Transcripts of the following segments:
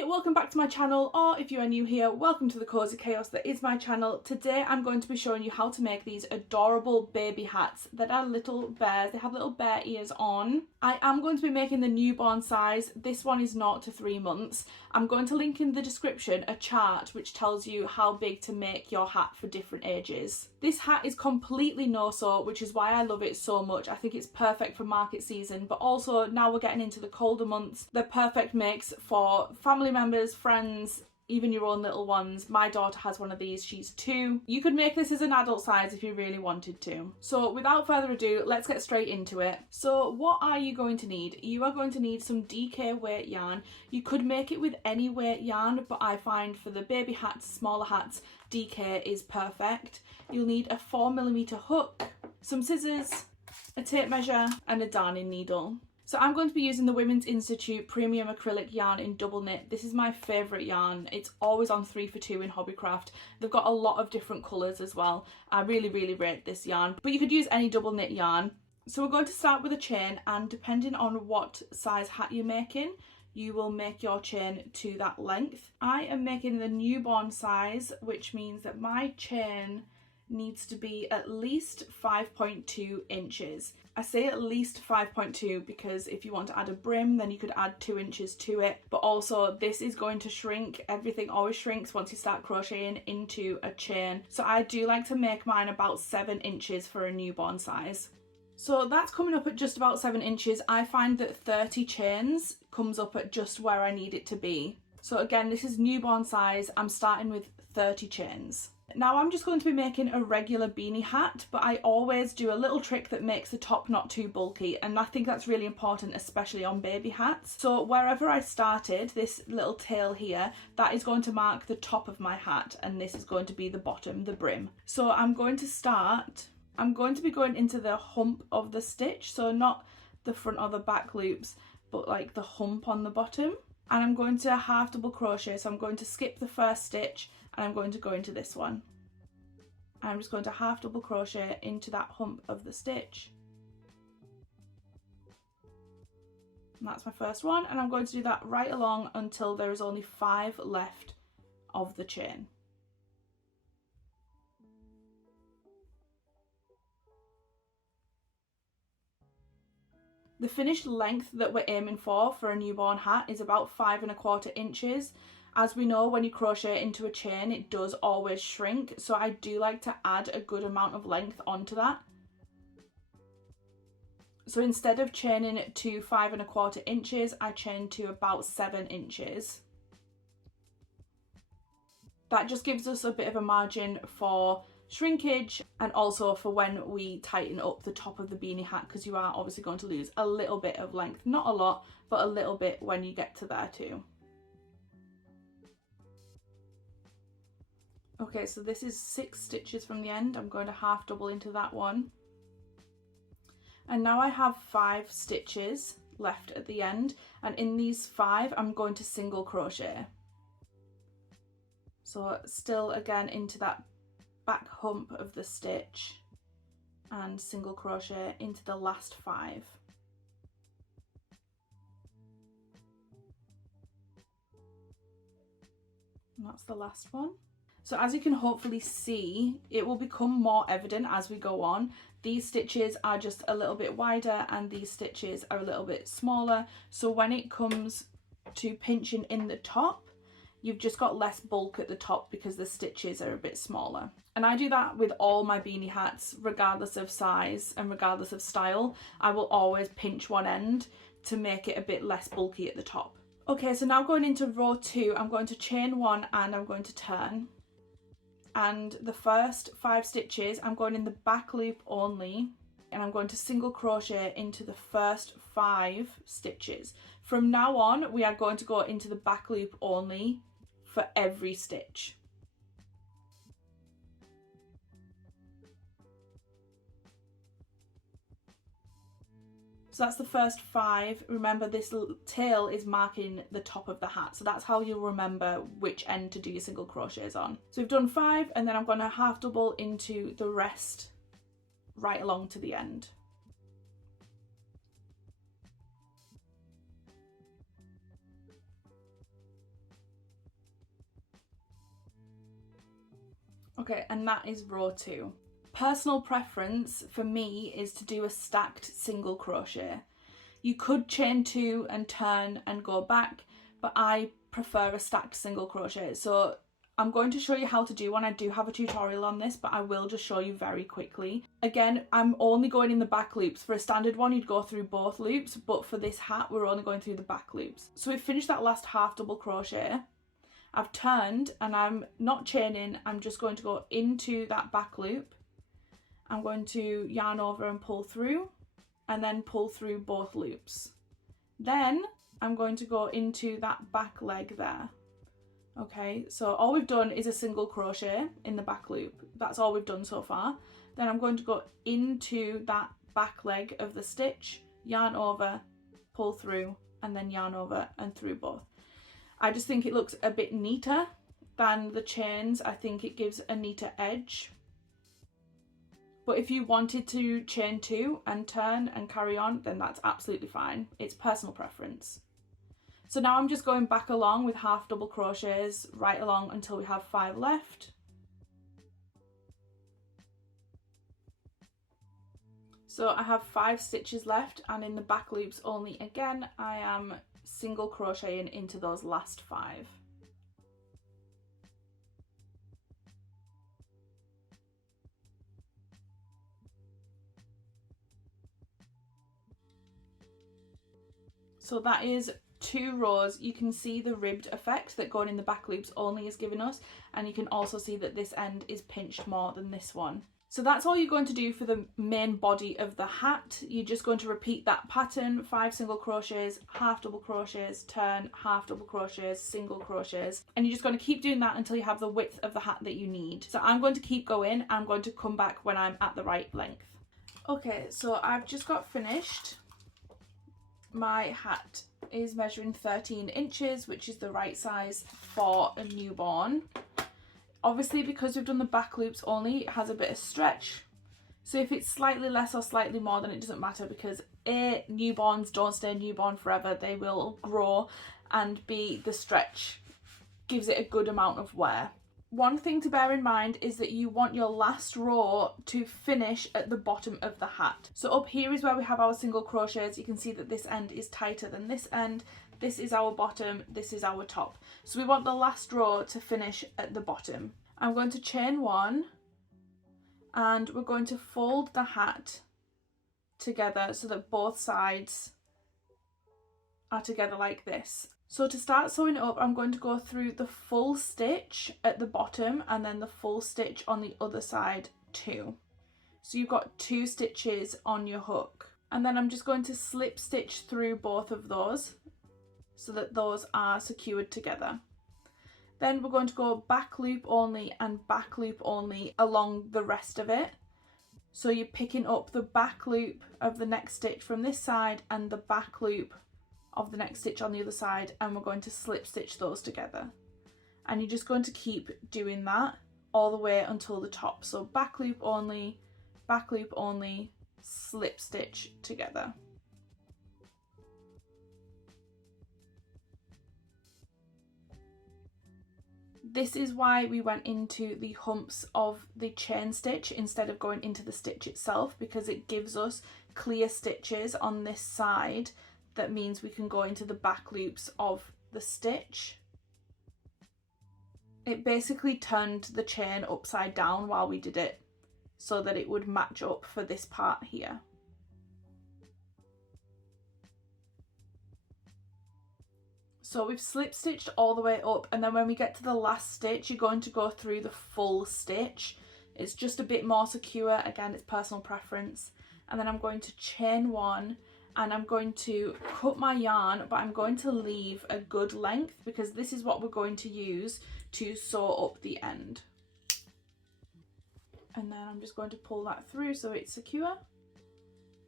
Hi, welcome back to my channel, or if you are new here, welcome to the Cozy Chaos that is my channel. Today I'm going to be showing you how to make these adorable baby hats that are little bears. They have little bear ears on. I am going to be making the newborn size. This one is 0 to 3 months. I'm going to link in the description a chart which tells you how big to make your hat for different ages. This hat is completely no-sew, which is why I love it so much. I think it's perfect for market season, but also now we're getting into the colder months. They're perfect mix for family members, friends, even your own little ones. My daughter has one of these, she's 2. You could make this as an adult size if you really wanted to. So without further ado, let's get straight into it. So what are you going to need? You are going to need some DK weight yarn. You could make it with any weight yarn, but I find for the baby hats, smaller hats, DK is perfect. You'll need a 4mm hook, some scissors, a tape measure and a darning needle. So I'm going to be using the Women's Institute Premium Acrylic Yarn in double knit. This is my favourite yarn. It's always on 3 for 2 in Hobbycraft. They've got a lot of different colours as well. I really rate this yarn, but you could use any double knit yarn. So we're going to start with a chain, and depending on what size hat you're making, you will make your chain to that length. I am making the newborn size, which means that my chain needs to be at least 5.2 inches. I say at least 5.2 because if you want to add a brim, then you could add 2 inches to it. But also this is going to shrink. Everything always shrinks once you start crocheting into a chain. So I do like to make mine about 7 inches for a newborn size. So that's coming up at just about 7 inches. I find that 30 chains comes up at just where I need it to be. So again, this is newborn size. I'm starting with 30 chains. Now I'm just going to be making a regular beanie hat, but I always do a little trick that makes the top not too bulky, and I think that's really important, especially on baby hats. So wherever I started, this little tail here, that is going to mark the top of my hat, and this is going to be the bottom, the brim. So I'm going to be going into the hump of the stitch, so not the front or the back loops, but like the hump on the bottom. And I'm going to half double crochet, so I'm going to skip the first stitch and I'm going to go into this one. I'm just going to half double crochet into that hump of the stitch. And that's my first one, and I'm going to do that right along until there is only 5 left of the chain. The finished length that we're aiming for a newborn hat is about 5¼ inches. As we know, when you crochet into a chain, it does always shrink, so I do like to add a good amount of length onto that. So instead of chaining to 5¼ inches, I chain to about 7 inches. That just gives us a bit of a margin for shrinkage, and also for when we tighten up the top of the beanie hat, because you are obviously going to lose a little bit of length. Not a lot, but a little bit when you get to there too. Okay, so this is 6 stitches from the end. I'm going to half double into that one. And now I have 5 stitches left at the end, and in these 5 I'm going to single crochet. So still again into that back hump of the stitch and single crochet into the last 5. And that's the last one. So as you can hopefully see, it will become more evident as we go on. These stitches are just a little bit wider and these stitches are a little bit smaller. So when it comes to pinching in the top, you've just got less bulk at the top because the stitches are a bit smaller. And I do that with all my beanie hats, regardless of size and regardless of style. I will always pinch one end to make it a bit less bulky at the top. Okay, so now going into row 2, I'm going to chain 1 and I'm going to turn. And the first 5 stitches, I'm going in the back loop only, and I'm going to single crochet into the first 5 stitches. From now on, we are going to go into the back loop only for every stitch. So that's the first 5. Remember, this tail is marking the top of the hat, so that's how you'll remember which end to do your single crochets on. So we've done 5, and then I'm going to half double into the rest right along to the end. Okay, and that is row 2. Personal preference for me is to do a stacked single crochet. You could chain 2 and turn and go back, but I prefer a stacked single crochet. So I'm going to show you how to do one. I do have a tutorial on this, but I will just show you very quickly. Again, I'm only going in the back loops. For a standard one, you'd go through both loops, but for this hat, we're only going through the back loops. So we've finished that last half double crochet. I've turned and I'm not chaining, I'm just going to go into that back loop. I'm going to yarn over and pull through, and then pull through both loops. Then I'm going to go into that back leg there. Okay, so all we've done is a single crochet in the back loop. That's all we've done so far. Then I'm going to go into that back leg of the stitch, yarn over, pull through, and then yarn over and through both. I just think it looks a bit neater than the chains. I think it gives a neater edge. But if you wanted to chain 2 and turn and carry on, then that's absolutely fine. It's personal preference. So now I'm just going back along with half double crochets right along until we have 5 left. So I have 5 stitches left, and in the back loops only again I am single crocheting into those last 5. So that is 2 rows. You can see the ribbed effect that going in the back loops only is giving us, and you can also see that this end is pinched more than this one. So that's all you're going to do for the main body of the hat. You're just going to repeat that pattern, 5 single crochets, half double crochets, turn, half double crochets, single crochets, and you're just going to keep doing that until you have the width of the hat that you need. So I'm going to keep going. I'm going to come back when I'm at the right length. Okay, so I've just got finished. My hat is measuring 13 inches, which is the right size for a newborn. Obviously, because we've done the back loops only, it has a bit of stretch. So if it's slightly less or slightly more, then it doesn't matter, because newborns don't stay newborn forever. They will grow, and the stretch gives it a good amount of wear. One thing to bear in mind is that you want your last row to finish at the bottom of the hat. So up here is where we have our single crochets. You can see that this end is tighter than this end. This is our bottom, this is our top. So we want the last row to finish at the bottom. I'm going to chain 1, and we're going to fold the hat together so that both sides are together like this. So to start sewing it up, I'm going to go through the full stitch at the bottom and then the full stitch on the other side too. So you've got 2 stitches on your hook. And then I'm just going to slip stitch through both of those so that those are secured together. Then we're going to go back loop only and back loop only along the rest of it. So you're picking up the back loop of the next stitch from this side and the back loop of the next stitch on the other side, and we're going to slip stitch those together. And you're just going to keep doing that all the way until the top. So back loop only, slip stitch together. This is why we went into the humps of the chain stitch instead of going into the stitch itself, because it gives us clear stitches on this side. That means we can go into the back loops of the stitch. It basically turned the chain upside down while we did it so that it would match up for this part here. So we've slip stitched all the way up, and then when we get to the last stitch, you're going to go through the full stitch. It's just a bit more secure. Again, it's personal preference. And then I'm going to chain 1, and I'm going to cut my yarn, but I'm going to leave a good length because this is what we're going to use to sew up the end. And then I'm just going to pull that through so it's secure,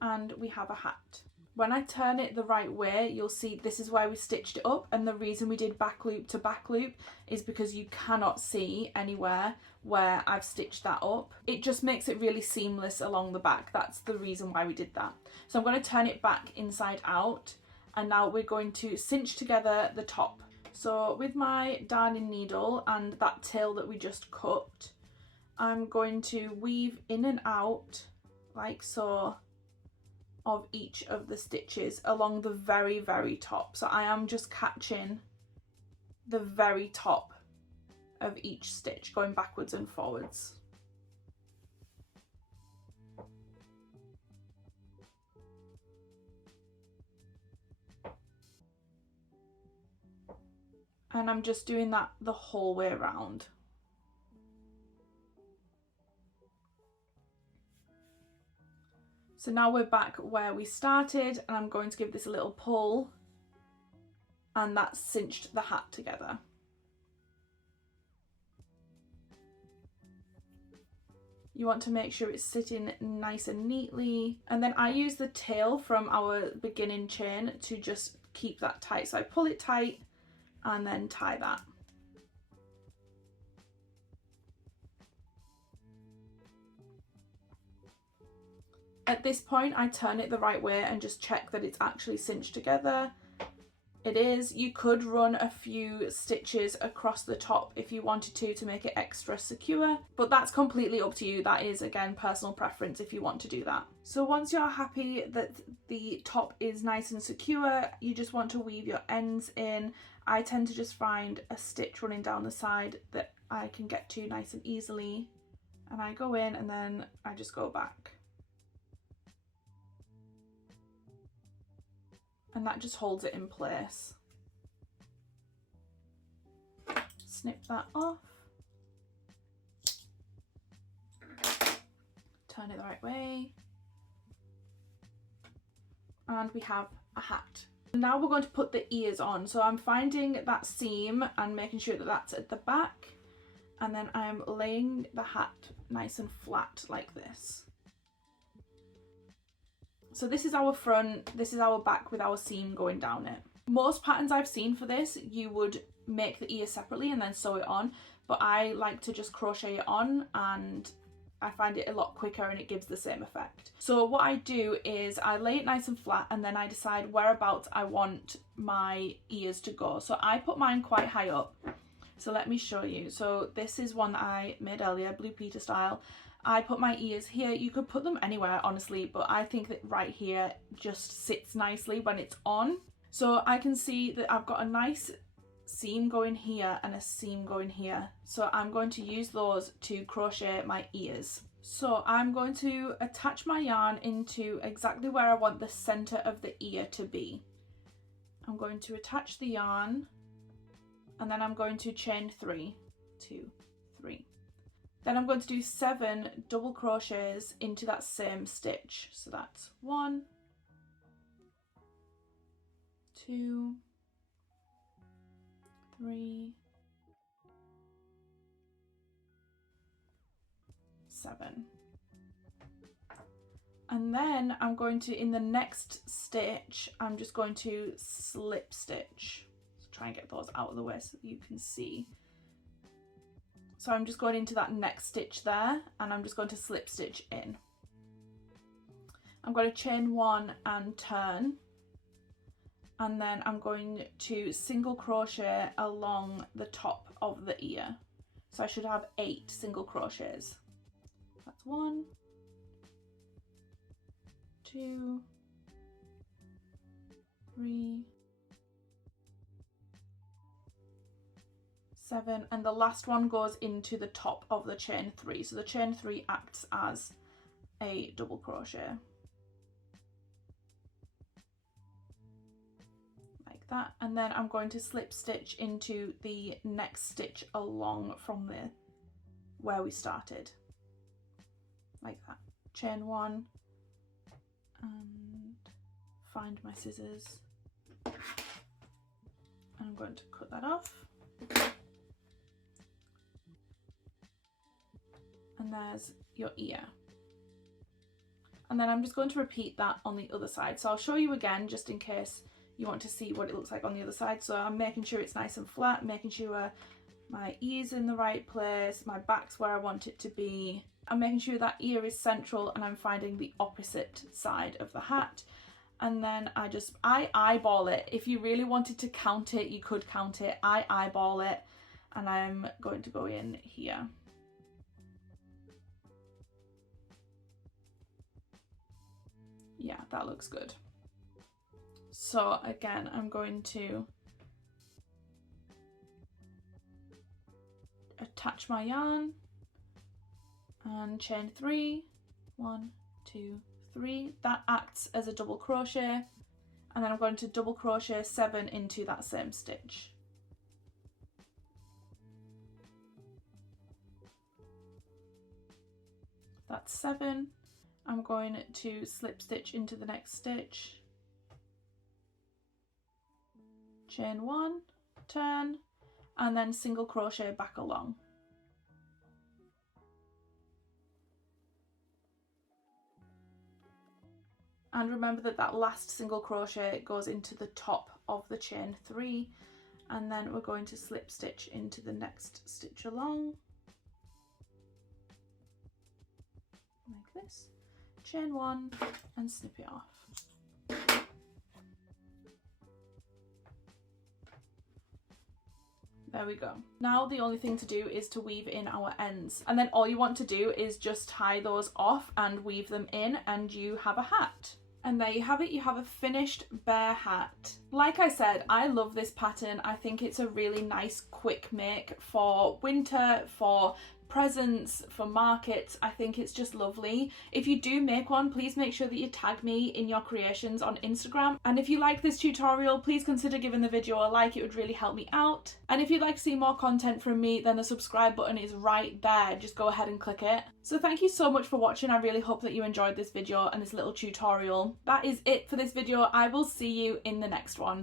and we have a hat. When I turn it the right way, you'll see this is where we stitched it up, and the reason we did back loop to back loop is because you cannot see anywhere where I've stitched that up. It just makes it really seamless along the back. That's the reason why we did that. So I'm going to turn it back inside out, and now we're going to cinch together the top. So with my darning needle and that tail that we just cut, I'm going to weave in and out like so of each of the stitches along the very, very top. So I am just catching the very top of each stitch, going backwards and forwards. And I'm just doing that the whole way around. So now we're back where we started, and I'm going to give this a little pull, and that's cinched the hat together. You want to make sure it's sitting nice and neatly. And then I use the tail from our beginning chain to just keep that tight. So I pull it tight and then tie that. At this point, I turn it the right way and just check that it's actually cinched together. It is. You could run a few stitches across the top if you wanted to make it extra secure, but that's completely up to you. That is, again, personal preference if you want to do that. So once you're happy that the top is nice and secure, you just want to weave your ends in. I tend to just find a stitch running down the side that I can get to nice and easily, and I go in and then I just go back. And that just holds it in place. Snip that off. Turn it the right way. And we have a hat. Now we're going to put the ears on. So I'm finding that seam and making sure that that's at the back. And then I'm laying the hat nice and flat like this. So this is our front, this is our back with our seam going down it. Most patterns I've seen for this, you would make the ear separately and then sew it on, but I like to just crochet it on, and I find it a lot quicker and it gives the same effect. So what I do is I lay it nice and flat, and then I decide whereabouts I want my ears to go. So I put mine quite high up. So let me show you. So this is one that I made earlier, Blue Peter style. I put my ears here. You could put them anywhere, honestly, but I think that right here just sits nicely when it's on. So I can see that I've got a nice seam going here and a seam going here. So I'm going to use those to crochet my ears. So I'm going to attach my yarn into exactly where I want the center of the ear to be. I'm going to attach the yarn, and then I'm going to chain 3, 2, 3. Then I'm going to do 7 double crochets into that same stitch. So that's 1, 2, 3, 7. And then I'm going to, in the next stitch, I'm just going to slip stitch. So try and get those out of the way so that you can see. So I'm just going into that next stitch there, and I'm just going to slip stitch in. I'm going to chain 1 and turn, and then I'm going to single crochet along the top of the ear. So I should have 8 single crochets. That's 1, 2, 3, 7, and the last one goes into the top of the chain 3. So the chain 3 acts as a double crochet. Like that. And then I'm going to slip stitch into the next stitch along from the where we started. Like that. Chain 1 and find my scissors. And I'm going to cut that off. And there's your ear. And then I'm just going to repeat that on the other side. So I'll show you again just in case you want to see what it looks like on the other side. So I'm making sure it's nice and flat, making sure my ear's in the right place, my back's where I want it to be. I'm making sure that ear is central, and I'm finding the opposite side of the hat. And then I eyeball it. If you really wanted to count it, you could count it. I eyeball it, and I'm going to go in here. Yeah, that looks good. So again, I'm going to attach my yarn and chain 3, 1, 2, 3. That acts as a double crochet, and then I'm going to double crochet 7 into that same stitch. That's 7. I'm going to slip stitch into the next stitch, chain 1, turn, and then single crochet back along. And remember that that last single crochet goes into the top of the chain 3, and then we're going to slip stitch into the next stitch along, like this, chain 1 and snip it off. There we go. Now the only thing to do is to weave in our ends, and then all you want to do is just tie those off and weave them in, and you have a hat. And there you have it, you have a finished bear hat. Like I said, I love this pattern. I think it's a really nice quick make for winter, for presents, for markets. I think it's just lovely. If you do make one, please make sure that you tag me in your creations on Instagram. And if you like this tutorial, please consider giving the video a like. It would really help me out. And if you'd like to see more content from me, then the subscribe button is right there. Just go ahead and click it. So thank you so much for watching. I really hope that you enjoyed this video and this little tutorial. That is it for this video. I will see you in the next one.